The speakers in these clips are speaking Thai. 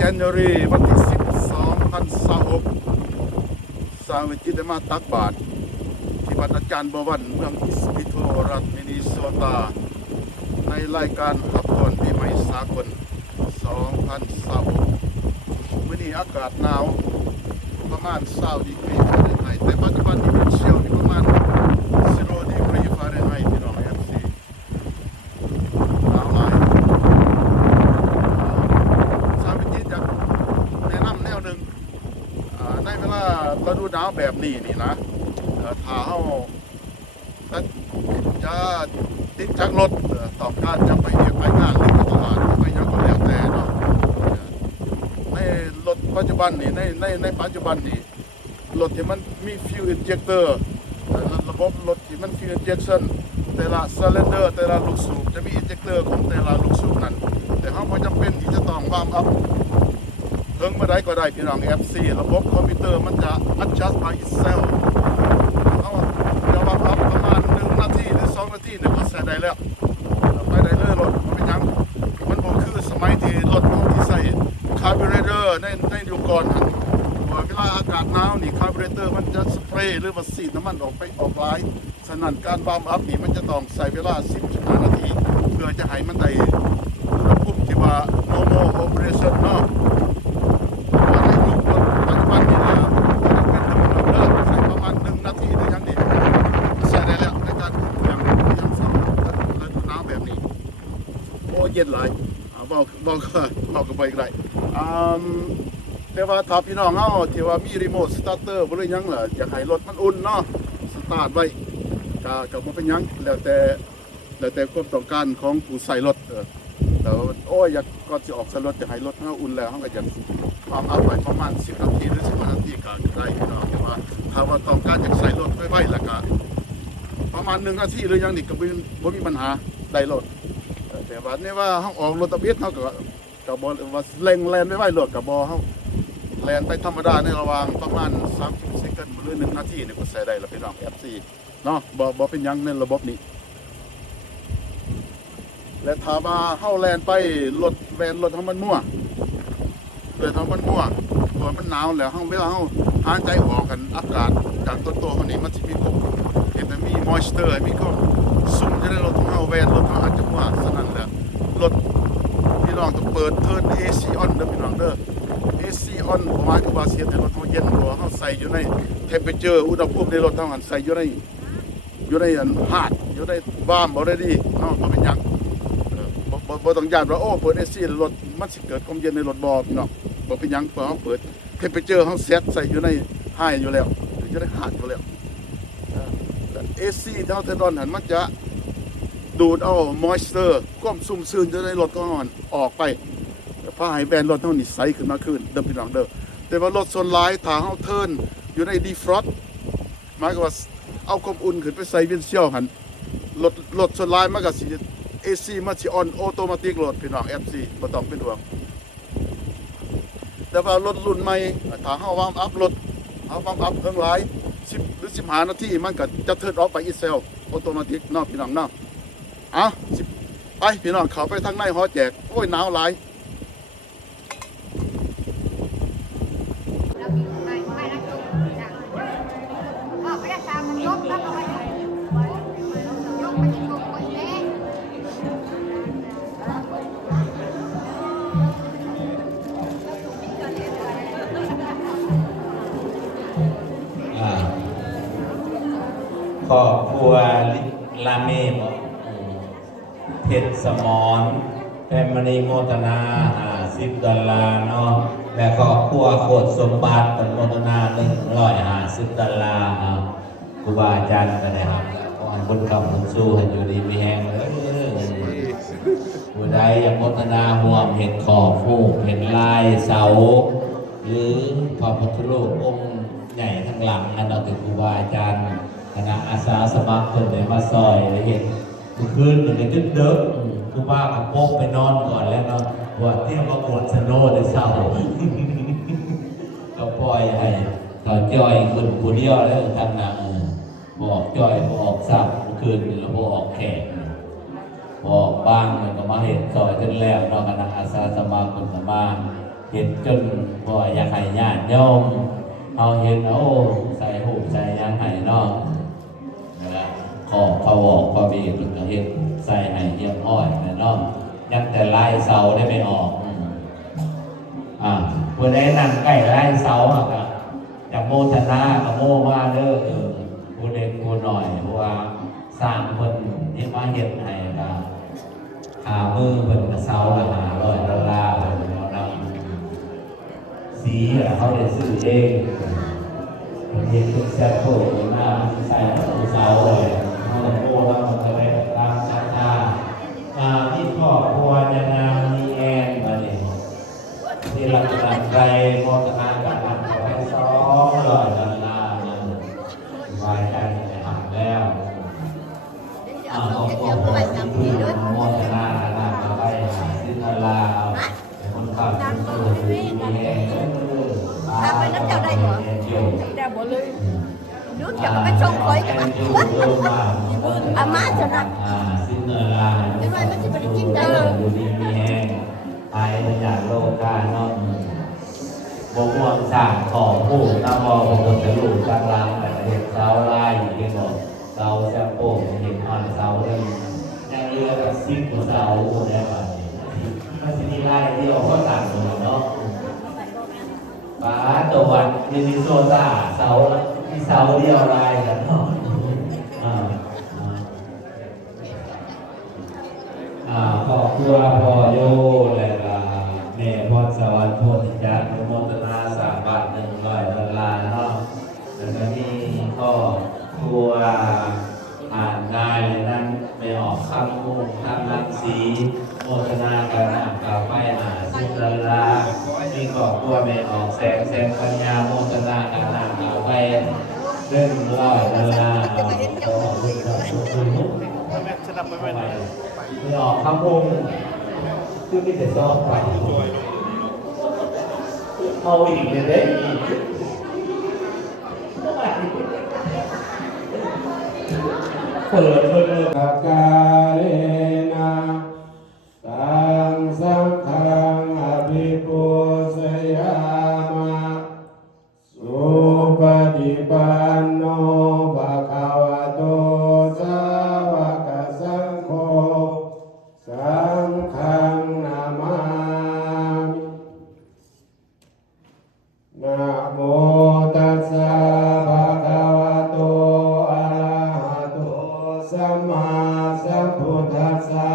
January วันที่10 2026สร้างวิจิตรมาตักบาตรที่วัดอาจารย์บวรเมืองอิสปิโตรัฐมินนิโซตาในรายการขับพรปีใหม่สากล2026มื้อนี้อากาศหนาวประมาณ20ดีกรีฟาเรนไฮต์แต่ปัจจุบันนี้เชียวอยู่ประมาณ0ดีกรีฟาเรนไฮต์พี่น้อง FC หนาวหลายสร้างวิจิตรอยากแนะนำแนวหนึ่งในเวลาฤดูหนาวแบบนี้นี่นะถ้าเราจะติดจากรถต้องการจะไปเรียกไปงานหรือไปตลาดหรือไปยังก็แล้วแต่เนาะในรถปัจจุบันนี่ในปัจจุบันนี่รถที่มันมีฟิวอินเจคเตอร์ระบบรถที่มันฟิวอินเจคชั่นแต่ละซิลินเดอร์แต่ละลูกสูบจะมีอินเจคเตอร์ของแต่ละลูกสูบนั้นแต่เราไม่จำเป็นที่จะต้องวาร์มอัพเพิ่งมาได้ก็ได้พี่น้อง FC ระบบคอมพิวเตอร์มันจะ adjust by itself เอาจะวาร์มอัพประมาณ1 นาทีหรือ2 นาทีเนี่ยก็ใส่ได้แล้วไปได้เลยรถมันเป็นยังมันบ่คือสมัยที่รถที่ใส่คาร์บูเรเตอร์ในยุคก่อนเวลาอากาศหนาวนี่คาร์บูเรเตอร์มันจะสเปรย์หรือว่าสีดน้ำมันออกหลายฉะนั้นการวาร์มอัพนี่มันจะต้องใส่เวลา10-15 นาทีเพื่อจะให้มันได้อุณหภูมิที่ว่า normal operation เนาะในยุคปัจจุบันนี่นะเป็นเลิกใส่ประมาณ1 นาทีหรือยังนี่ใส่ได้แล้วในการคุมเครื่องยังสำหรับฤดูหนาวแบบนี้โอ้เย็นหลายบอกก็ไปอีกไรแต่ว่าถ้าพี่น้องเอาที่ว่ามีรีโมทสตาร์เตอร์บ่หรือยังล่ะอยากให้รถมันอุ่นเนาะสตาร์ทไว้ก็บ่เป็นหยังแล้วแต่ความต้องการของผู้ใส่รถแต่โอ้ยอยากก่อนสิออกใส่รถจะให้รถเฮาอุ่นแล้วเฮาก็จะความเอาไว้ประมาณ10 นาทีหรือ15 นาทีก็ได้พี่น้องแต่ว่าถ้าว่าต้องการอยากใส่รถไว้แล้วก็ประมาณ1 นาทีหรือยังนี่ก็บ่มีปัญหาได้รถแต่ว่านี่ว่าเฮาออกรถตะเบียดเฮาก็บ่ว่าเร่งแล่นไว้รถก็บ่เฮาแล่นไปธรรมดาในระหว่างประมาณ30 เซคันด์หรือ1 นาทีนี่ก็ใช้ได้แล้วพี่น้อง FC เนาะบ่เป็นหยังในระบบนี้และถ้ามาเฮาแล่นไปรถเฮามันมั่วเพราะมันหนาวแล้วเฮาเวลาเฮาหายใจออกกันอากาศจากต้นเฮานี่มันสิมีความเห็นมีมอยส์เจอร์มีความสุ่มจะได้รถของเฮารถเฮาอาจจะมั่วฉะนั้นแหละรถพี่น้องต้องเปิดเทิร์น AC on เด้อพี่น้องเด้อ AC on หมายถึงว่าเสียแต่รถเฮาเย็นกว่าเฮาใส่อยู่ใน temperature อุณหภูมิในรถเฮาหันใส่อยู่ในอันฮาดอยู่ในวาร์มบ่ได้ดีเนาะบ่เป็นหยังบ่ต้องย้านว่าโอ้เปิด AC รถมันสิเกิดความเย็นในรถบ่พี่น้องบ่เป็นหยังเพราะเฮาเปิด temperature เฮาเซตใส่อยู่ในไฮอยู่แล้วอยู่ในฮาดอยู่แล้วAC เท่าที่ตอนนั้นมันจะดูดเอา moisture ความชุ่มชื้นอยู่ในรถก็ออกไปพาให้แบรนด์รถเฮานี่ใสขึ้นมาขึ้นเด้อพี่น้องเด้อแต่ว่ารถส่วนหลายถ้าเฮาเทิร์นอยู่ใน defrost หมายความว่าเอาความอุ่นขึ้นไปใส่วินเชียลหันรถส่วนหลายมันก็สิ AC มันสิออนออโตเมติกรถพี่น้อง FC บ่ต้องเป็นห่วงแต่ว่ารถรุ่นใหม่ถ้าเฮาวาร์มอัพรถเฮาวาร์มอัพเพิ่งหลาย10หรือ15 นาทีมันก็จะเทิร์นออฟไปอีเซลออโตเมติกเนาะพี่น้องเนาะไปพี่น้องเข้าไปทางในหอแจกโอ้ยหนาวหลายครอบครัวลาเมบเพชรสมรแฟมิลีโมทนา$50เนาะและครอบครัวโคตรสมบัติโมทนา$150ครูบาอาจารย์กันนะครับขอให้บุญคำบุญสู้ให้อยู่ดีมีแห้งผู้ใดอยากโมทนาห่วมเห็นขอบหูเห็นลายเสาหรือพระพุทธรูปองค์ใหญ่ข้างหลังนั่นเราถึงครูบาอาจารย์คณะอาสาสมัครคนไหนมาซอยได้เห็นคืนหนึ่งดึกเด้อคือว่ากับโป๊กไปนอนก่อนแล้วเนาะปวดเที่ยวมาปวดสโนได้เศร้าก็ปล่อยให้เขาจ่อยคนผู้เดียวแล้วทำหนักบอกจ่อยบอกสับคืนแล้วบอกแขกบอกบ้างมันก็มาเห็นซอยจนแล้วเนาะคณะอาสาสมัครคนสมา เห็นจนบ่อยากให้ญาติโยมเอาเห็นโอ้ใส่หูใส่ยังไห้เนาะขอพระวอกพระวีเป็นกระเห็นใส่ไห้เยี่ยมอ้อยเนาะยังแต่ลายเสาได้ไม่ออกผู้ใดนั่งใกล้ลายเสาอะจากโมทนากับโมว่าเด้อผู้เด็กผู้หน่อยเพราะว่าสร้างคนที่มาเห็นให้ก็หามือเป็นกระเสาละ$500เป็นแนวนำสีเขาได้ซื้อเองคนเห็นเป็นแซ่บโผล่หน้าใส่เสาเลยเขาโม่แล้วมันจะได้ตามศรัทธาที่ครอบครัวจะนำมีแอนมาเนี่ยที่เราจะนำไปโมทนากับนำไป$200วายใจจะทำแล้วขอบคุณที่โมทนานาไปสิทธาลาคนขับมีแอนทำไปน้ำเจ้าได้เหรอแต่บ่เลยnước cho cái sông khói các bạn à má cho nó cái này nó chỉ phải chim đây rồi ไอ้อยากโลกาเนาะบ่ม่วงสร้างขอผู้ตามบ่บ่จะรู้กลางลางแต่เห็นเสาลายอยู่ที่บ่เสาแซมโป้เห็นอ่อนเสาเรื่องยังเรือกับซิกของเสาเนี่ยว่ามันสิมีลายเดียวก็ต่างกันเนาะป้าตะวันมินิโซตาเสามีเสาเดียวลายกันเนาะขอบคุณพ่อโยและแม่พ่อสวรรค์โพธิจักรโมทนา3 บาท$100เนาะแล้วก็มีพ่อครัวอ่านนายนั้นไปออกคำมุ่งคำรังสีโมทนากันกล่าวไป$10มีครอบครัวแม่ออกแสงปัญญาโมทนากันกล่าวไป$100ขอคุณไม่ออกคำมุ่งคือมีแต่ซอกไปเอาอีกเลยเด้เปิดสักกาเรนะตังสังฆังอภิปูชยามะสุปฏิปันโนภะคะวะโตสาวกสังโฆสังฆังนามามินะโมตัสสะภะคะวะโตอะระหะโตสัมมาสัมพุทธัสสะ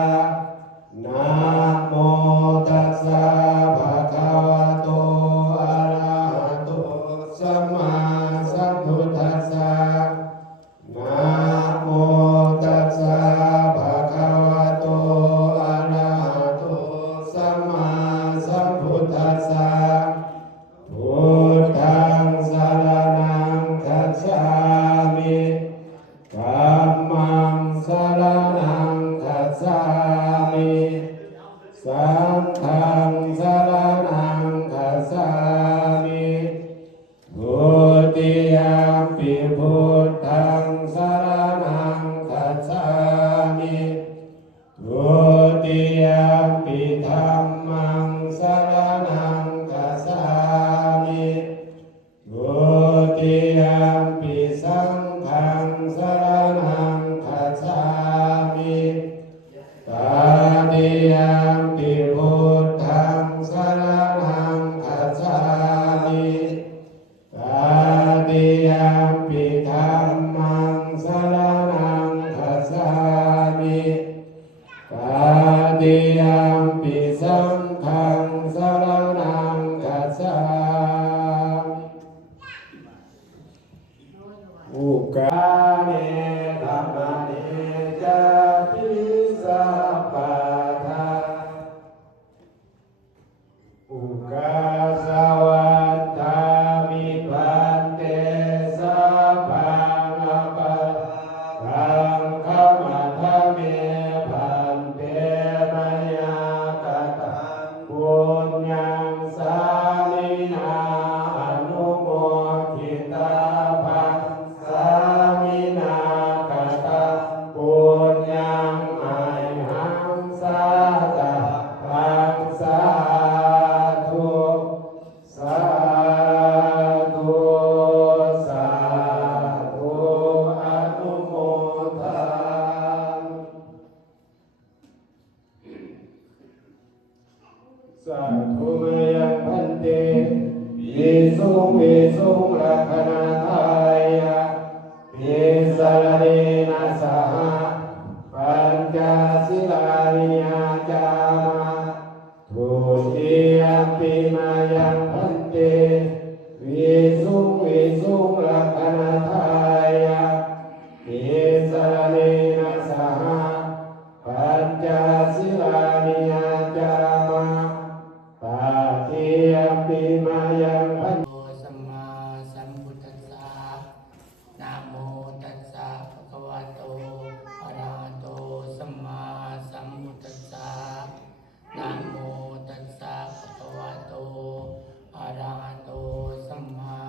นะโมตัสสะภะคะวะโตอะระหะโตสัมมาสัมพุทธัสสะนะโมตัสสะภะคะวะโตอะระหะโตสัมมาสัมพุทธัสสะพุทธังสรณังคัจฉามิธัมมังสรณังคัจฉามิสังฆังสรณังคัจฉามิทุติยมปิพุทธังสรณังคัจฉามิทุติยมปิธัมมังสรณังคัจฉามิทุติยมปิสังฆังสรณังคัจฉามิตติยมปิพุทธังสรณังคัจฉามิตติยมปิธัมมังสรณังคัจฉามิตติยมปิสังฆังสรณังคัจฉามิอุกาเนธัมมเนจาปิสัพพะทาอุกาสวัฏฐามิพันเตสัพพังอปะรังขมัทเมพันเตมยาก สัทธุมยังพันเตวิสุงวิสุงลักขณาทายะภิสารเนนะสหปัญจศีลานิยาจามะทุติยมปิมายังพันเตวิสุงวิสุงลักขณาทายะภิสารเนนะสหปัญจศีลานิยาจามะตติยมปิมายังพัน สัมมาสัมพุทธัสสะนะโมตัสสะภะคะวะโตอะระหะโตสัมมาสัมพุทธัสสะนะโมตัสสะภะคะวะโตอะระหะโตสัมมา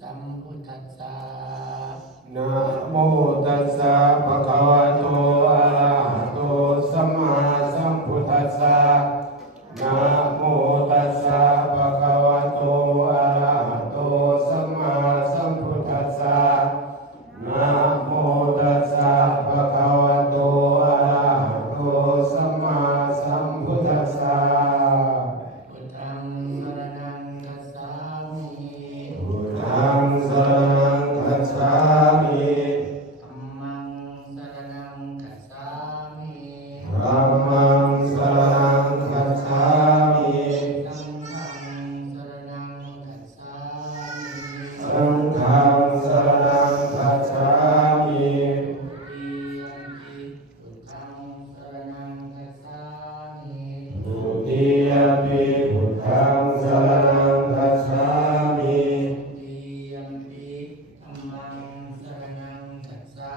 สัมพุทธัสสะ นะโมตัสสะภะคะวะโตอะระหะโตสัมมาสัมพุทธัสสะนะโมตัสสะภะคะวะโตอะระหะโตสัมมาสัมพุทธัสสะนะโมตัสสะภะคะวะโตอะระหะโตสัมมาสัมพุทธัสสะ พุทธังสรณังคัจฉามิ พุทธังสรณังคัจฉามิ ธัมมังสรณังคัจฉามิ ธัมมังสรณังคัจฉามิ สังฆังสรณังคัจฉามิ ทุติยมปิพุทธังสรณังคัจฉามิ ทุติยมปิธัมมังสรณังคัจฉา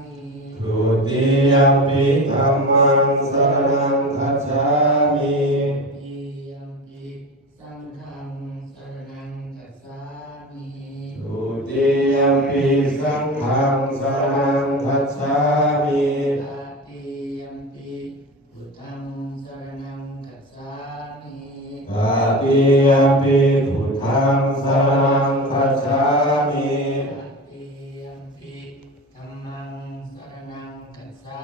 มิ ทุติยมปิธัมมังสรณังคัจฉามิ ทุติยมปิสังฆังสรณังคัจฉามิ ทุติยมปิสังฆังสรณังคัจฉามิ ตติยมปิพุทธังสรณังคัจฉามิ ตติยมปิพุทธังสรณังคัจฉามิ ตติยมปิธัมมังสรณังคัจฉา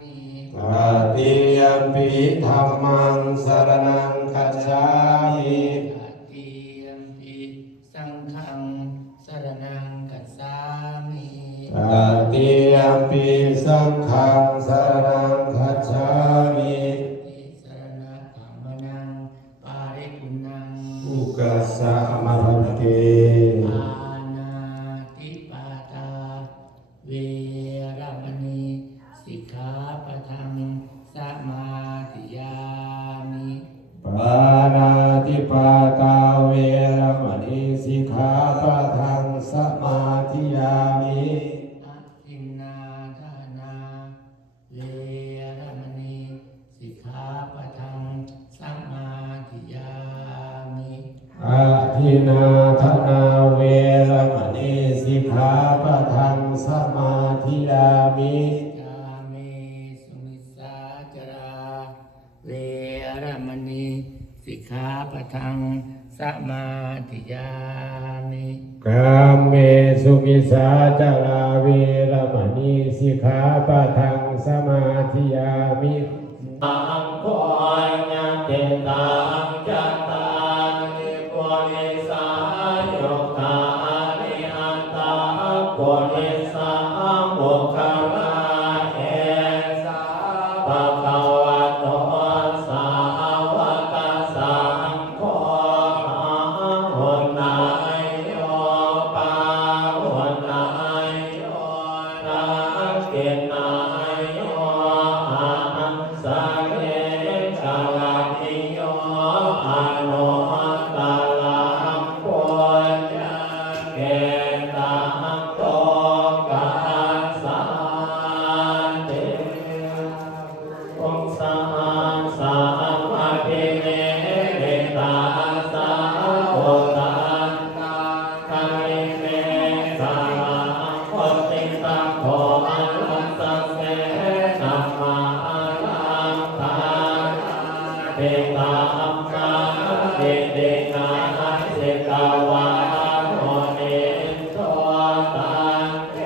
มิ ตติยมปิธัมมังสรณังคัจฉามิ ตติยมปิสังฆังสรณังคัจฉามิ ตติยมปิสังฆังสรณังคัจฉามิ ติสรณะธรรมนังปาริปุณัง อุกัสสะมะระเก อานาติปาตาเวรมณีสิกขาปะทังสมาธิยามิ ปานาติปาตาเวรมณีสิกขาปะทังสมาธิยามิ อะทินนาทานาเวรมณีสิกขาปะทังสมาธิยามิ อาทินาธนาเวรมณีสิกขาปะทังสมาธิยามิ กาเมสุมิสาจาราเวรมณีสิกขาปะทังสมาธิยามิ กามเมสุมิสาจาราเวรมณีสิกขาปะทังสมาธิยามิ ตังโกญาเตตังจัตตานิโกนิสาโยกานิอันตาโกนิสาโมคาลาเอสาภะคะวะโตสาวกสังโฆหุนายโยปาหุนายโยนาเกนายโยอาหังสาเกชาลานิโยอาโนตาลังโกญาเกตังโตกัสสะเต องสาสามาภิเนเรตาสาโอตันตาคาริเมสาโคติตังโฆอันลัสสะเสนามาลังทาเตตาอัมมาเตเตนาเสกาวาโนเนโตตังเต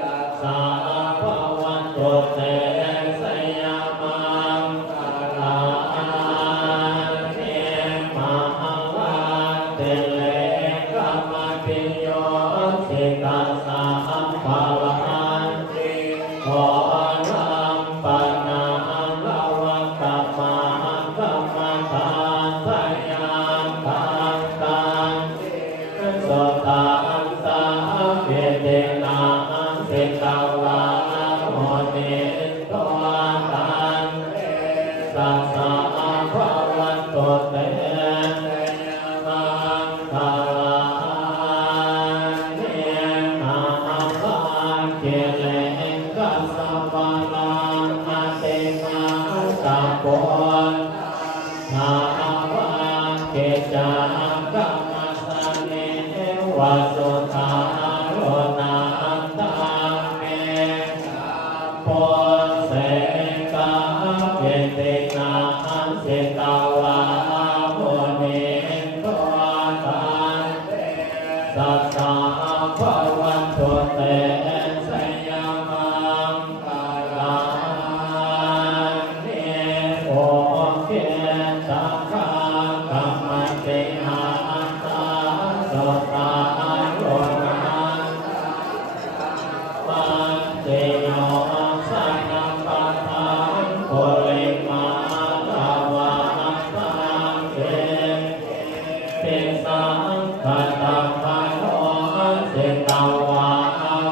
ตัสสะภะวันโตเตสยามังกาลาเท วัสุขาโรนันตังเมปนเสกาเยตินาเสตาวาโมเนตัวตันสัสสะภวันตุเตสยามังกาลังเนโอเกตังฆากัมมเตนะตาสตาโยนันปันเตโยสังฆปัฏฐานโคเลมาลาวาตังเกเตสังฆตังภะโลเสตาวา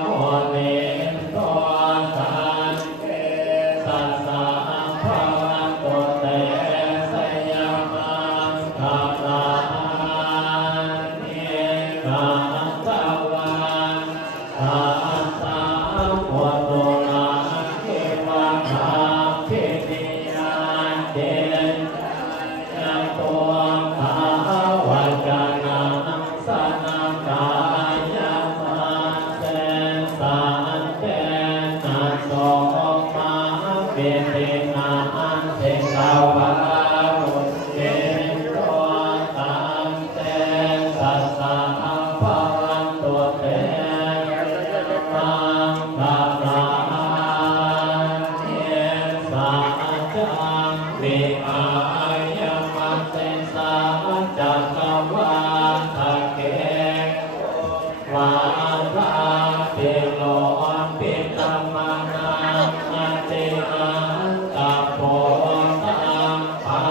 โมเนตัวตันสัสสะภะวันตุเตสยามังคาลังเนกาตะวันอาตาโมตุลาเทวะคาเทนิยาเจนยัตโตภาวะจานังสนังกายามันเตสันเตนะโสมาเปเตนะเสกาวะมุเตโตตันเตสัสสะภะวันตุเตมังคาลังเทสัจจังวิอายัมเตสัจจวาทะเกวาทาเตโลปิตมะนาเตนะตะโพตังปั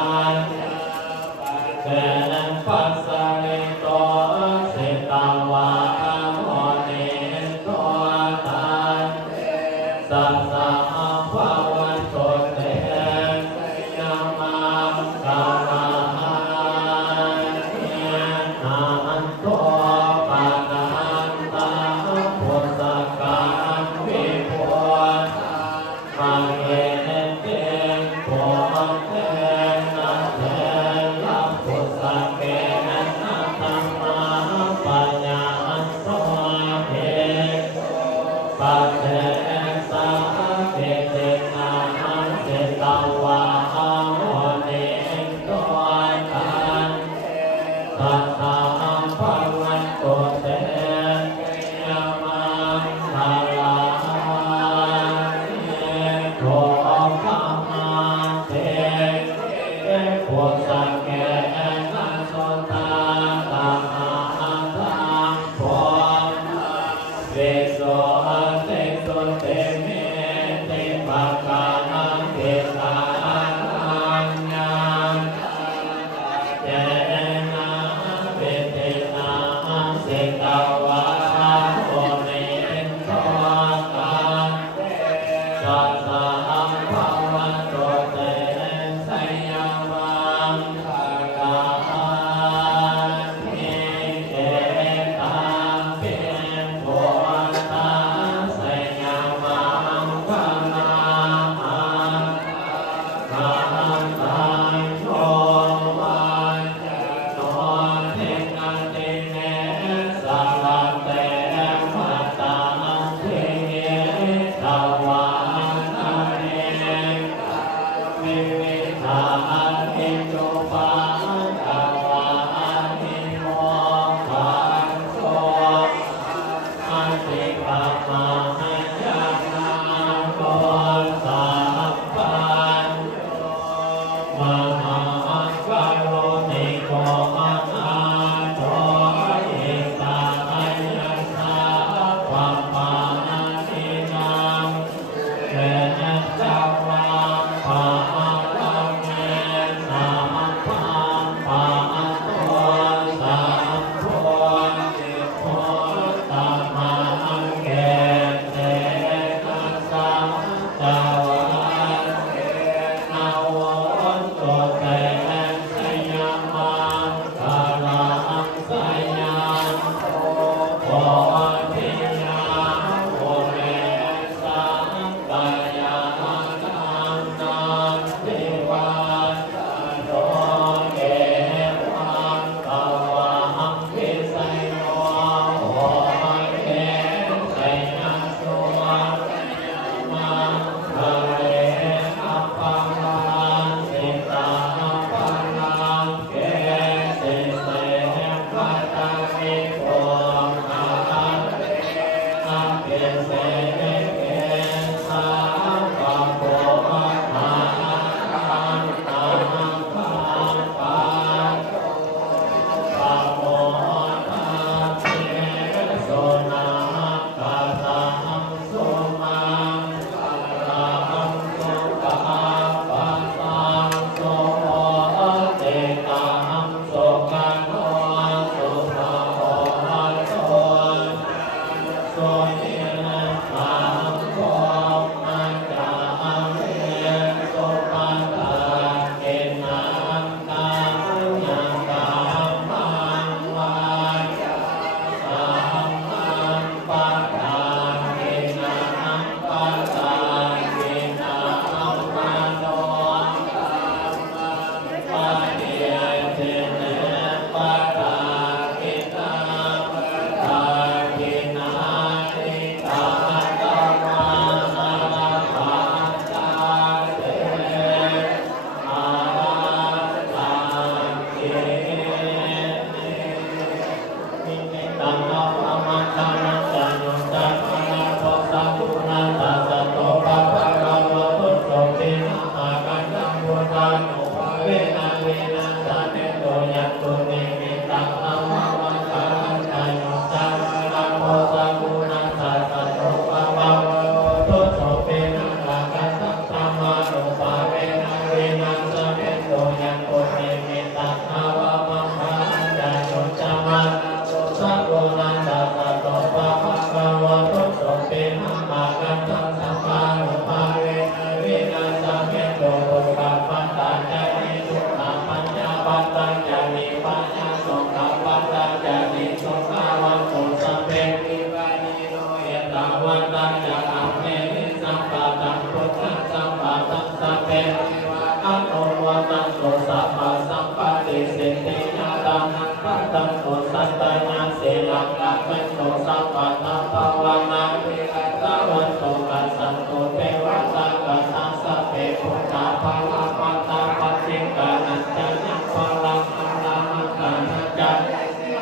นะมากันตังพุทธานุภาเวนะเวนะสันเนโตยัตตุเนมิตังธรรมวัฏฏาจายุจังนะโมสัพพุนะสัสสะโตปะปะวะโตโสเปนะมากันตังธรรมานุภาเวนะเวนะสันเนโตยัตตุเนมิตังธรรมวัฏฏาจายุจังนะโมสัพพุนะสัสสะโตปะปะวะโตโสเปนะมากันตังธรรมานุภาเวนะเวนะสันเนโตปุปะปัตตาจานิสุขะปัญญาปัตตาจานิปัญญาสุขะปัตตาจานิสุขะวันตุสัพเพวิวานิโนยตาวันตัญญาอัปเมนิสัมปะตังพุทธังสัมปะตังสัพเพวิวาอันโนวัตังโสสัพพะสัมปะติสิทธิญาตังปัตตังโสสัตตญาเสลังกัปเปโสสัพพะตัพพะวานาวิรัตวันโตกัสสันโตเทวตากัสสัสสะเปพุทธาภาลาปัตตาปัจจิกานัจจานัพาลังอัลลามังกานัจจา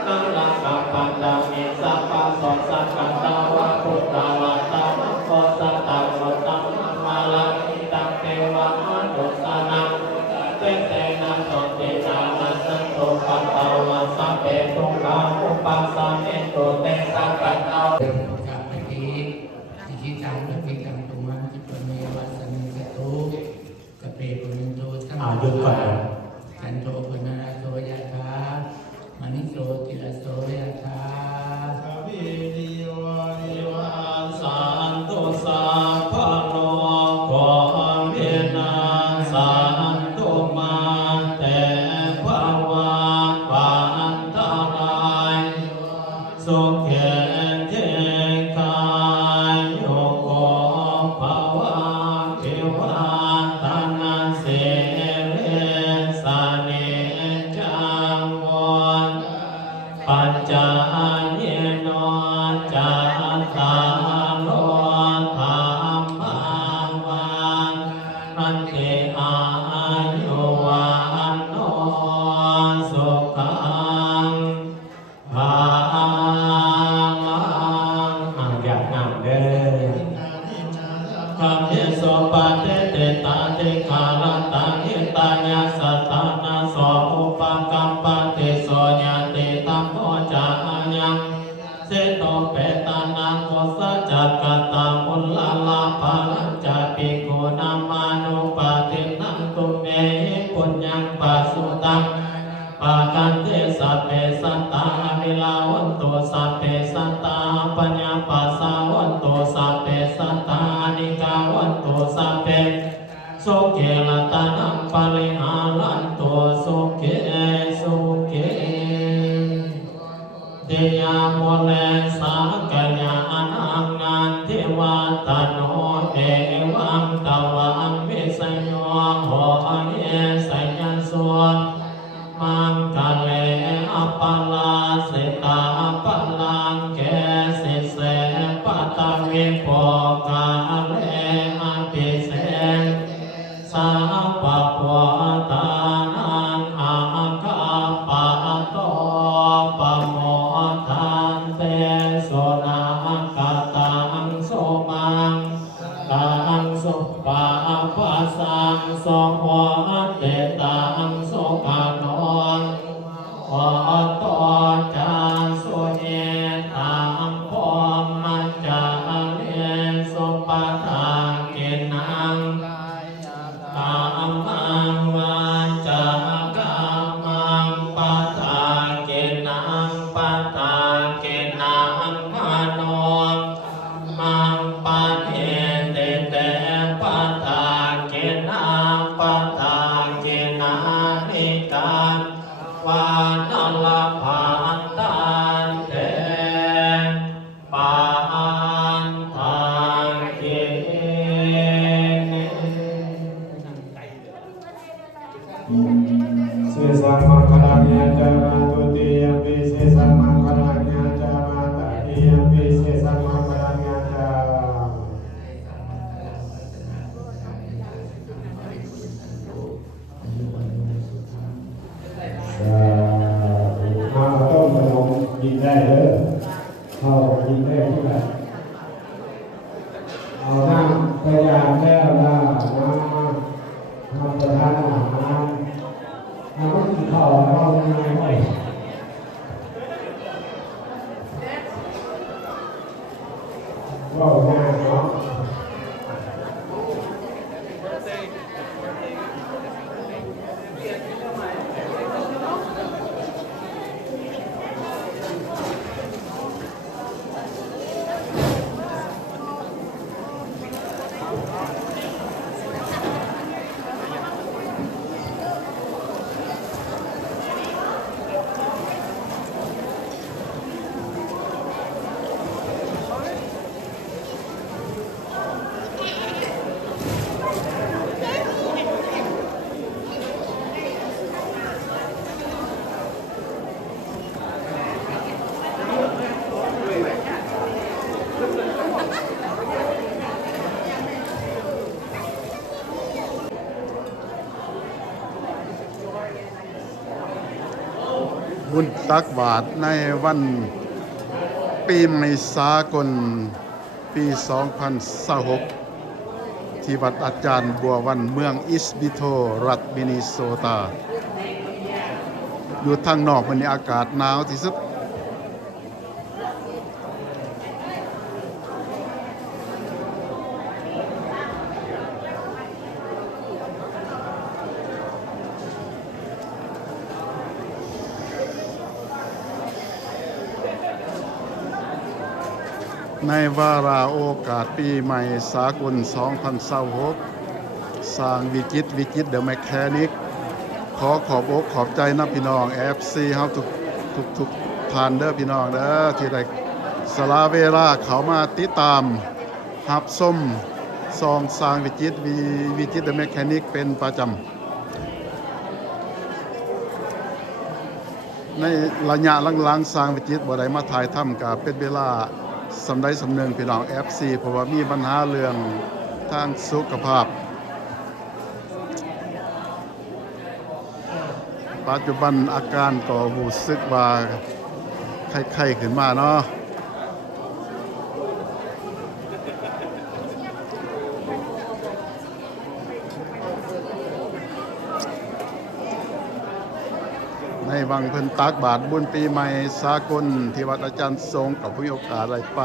นัลลังกัปปันดามิสัพพะโสสัพพันตาวะพุทธาวะตามังโคสัตตะโสตัมมาลังอิตังเทวะมนุสานังเตเตนะโสตินานัสสันโตปัตตาวะสัพเพทุกขาอุปัสสะเมตุเตสัพพะตา จากเมื่อกี้ที่ชี้ทางและพิการตรงมาที่เป็นเมวัสมิสตุกเปปุริโตสัมมายุก่อนขันโตปนาโสยะถามณิโสติลโสยะถา สัพพิติโยวิวัช สันตุสัพพะโลกเวนัสสันตุมาเตภวัตวันตรายสุเขเทกายโยโกภวะเทวาตานัสเสเรสเนจังวันปัจจายโนจัตตาโลธรรมวันนันติอายุวันโนสุขังภาลังอยากนำเด้อ คำเยโสปะเตเตตาเตคาลตาหิตายาสัตตานาโสอุปกัมปะเตโสญาเตตัมโมจายังเสโตเปตานังโกสัจจกตามุลลาลาภาลัจจปิโกนามานุปะเทนังตุเมหิปุญญังปัสสุตังปะกันเทสัพเพสัตตาวิลาวันโตสัพเพสัตตาปัญญาปัสสาวันโตสัพเพสัตตานิกาวันโตสัพเพโสเกลตานังปะริหารันโตโสเกสุเกเตยามโลสากัญญาอนังนันเทวาตโนเอวังตวังวิสัญโยโหเยสัญญสวงมังกะเลอปะลาสิตาปะลังเกสิเสปัตตวิโภกาเลอภิเสกสาปะปวตานังอาคาปะโตปะโมทันเตโสนาคตังโสมังตังสุปะปัสสังโสโหเตตังโสกานนโอโตจาสุเนตังพมมัจจาเลสุปะทาเกนังตัมมังวาจากามังปะทาเกนังปะทาเกนังมโนมังปะเทเตเตปะทาเกนังปะทาเกนังนิการวานัลภานตันเตปานทางเก เสสัมมังคลังยาจามาตุติยมปิเสสัมมังคลังยาจามาตติยมปิเสสัมมังคลังยาจาข้าวต้มขนมกินได้เลยข้าวกินได้ที่ไหนเอาน้ำพยายามแล้วน้ำ ง่ายเลยว่าง่ายเนาะ บุญตักบาตรในวันปีใหม่สากลปี 2026 ที่วัดอาจารย์บัววันเมืองอิสบิโทรัฐมินนิโซตา อยู่ทางนอกวันนี้อากาศหนาวที่สุดในวาระโอกาสปีใหม่สากล 2026 สร้างวิจิตเดอะแมคแคนิก ขอขอบอกขอบใจนะพี่น้อง FC เฮาทุกท่านเด้อพี่น้องเด้อที่ได้สละเวลาเขามาติดตามรับชมซองสร้างวิจิตเดอะแมคแคนิกเป็นประจำในระยะหลังๆสร้างวิจิตบ่ได้มาถ่ายทำก็เป็นเวลาสำใดสำหนึ่งพี่น้อง FC เพราะว่ามีปัญหาเรื่องทางสุขภาพปัจจุบันอาการก็รู้สึกว่าไข้ๆขึ้นมาเนาะในวังเพิ่นตักบาตรบุญปีใหม่สากลที่วัดอาจารย์ทรงกับผู้มีโอกาสได้ไป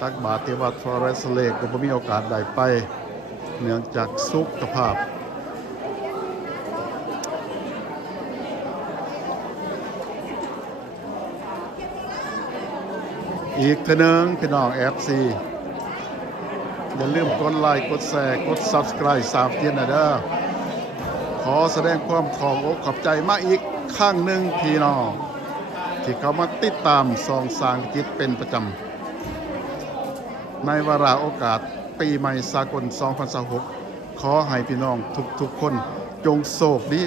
ตักบาตรที่วัดฟอเรสเลกก็บ่มีโอกาสได้ไปเนื่องจากสุขภาพอีกเทื่อนึงพี่น้อง FC อย่าลืมกดไลค์กดแชร์กด Subscribe สามเทียนนะเด้อขอแสดงความขอบอกขอบใจมาอีกครั้งหนึ่งพี่น้องที่เขามาติดตามซองสร้างจิตเป็นประจำในวาระโอกาสปีใหม่สากล 2026 ขอให้พี่น้องทุกๆคนจงโชคดี